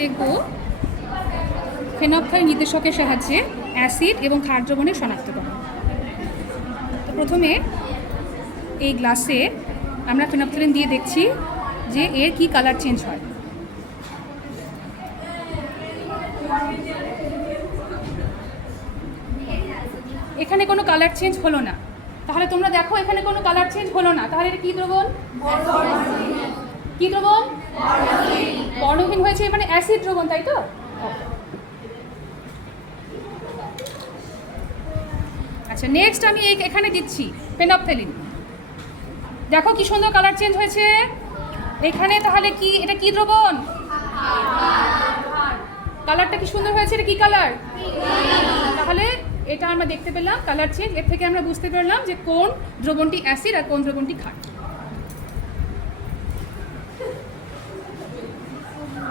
দেখব ফেনপথলিন নির্দেশকের সাহায্যে অ্যাসিড এবং ক্ষার দ্রবণের শনাক্তকরণ। তো প্রথমে এই গ্লাসে আমরা ফেনপথলিন দিয়ে দেখছি যে এর কি কালার চেঞ্জ হয়। এখানে কোনো কালার চেঞ্জ হলো না, তাহলে তোমরা দেখো এখানে কোনো কালার চেঞ্জ হলো না, তাহলে এটা কি দ্রবণ? কি দ্রবণ? বর্ণহীন হয়েছে, মানে অ্যাসিড দ্রবণ, তাই তো? আচ্ছা, নেক্সট আমি এখানে দিচ্ছি ফেনপথলিন। দেখো কি সুন্দর কালার চেঞ্জ হয়েছে এখানে। তাহলে কি এটা কি দ্রবণ? কালারটা কি সুন্দর হয়েছে, এটা কি কালার? তাহলে এটা আমরা দেখতে পেলাম কালার চেঞ্জ। এর থেকে আমরা বুঝতে পারলাম যে কোন দ্রবণটি অ্যাসিড আর কোন দ্রবণটি ক্ষার।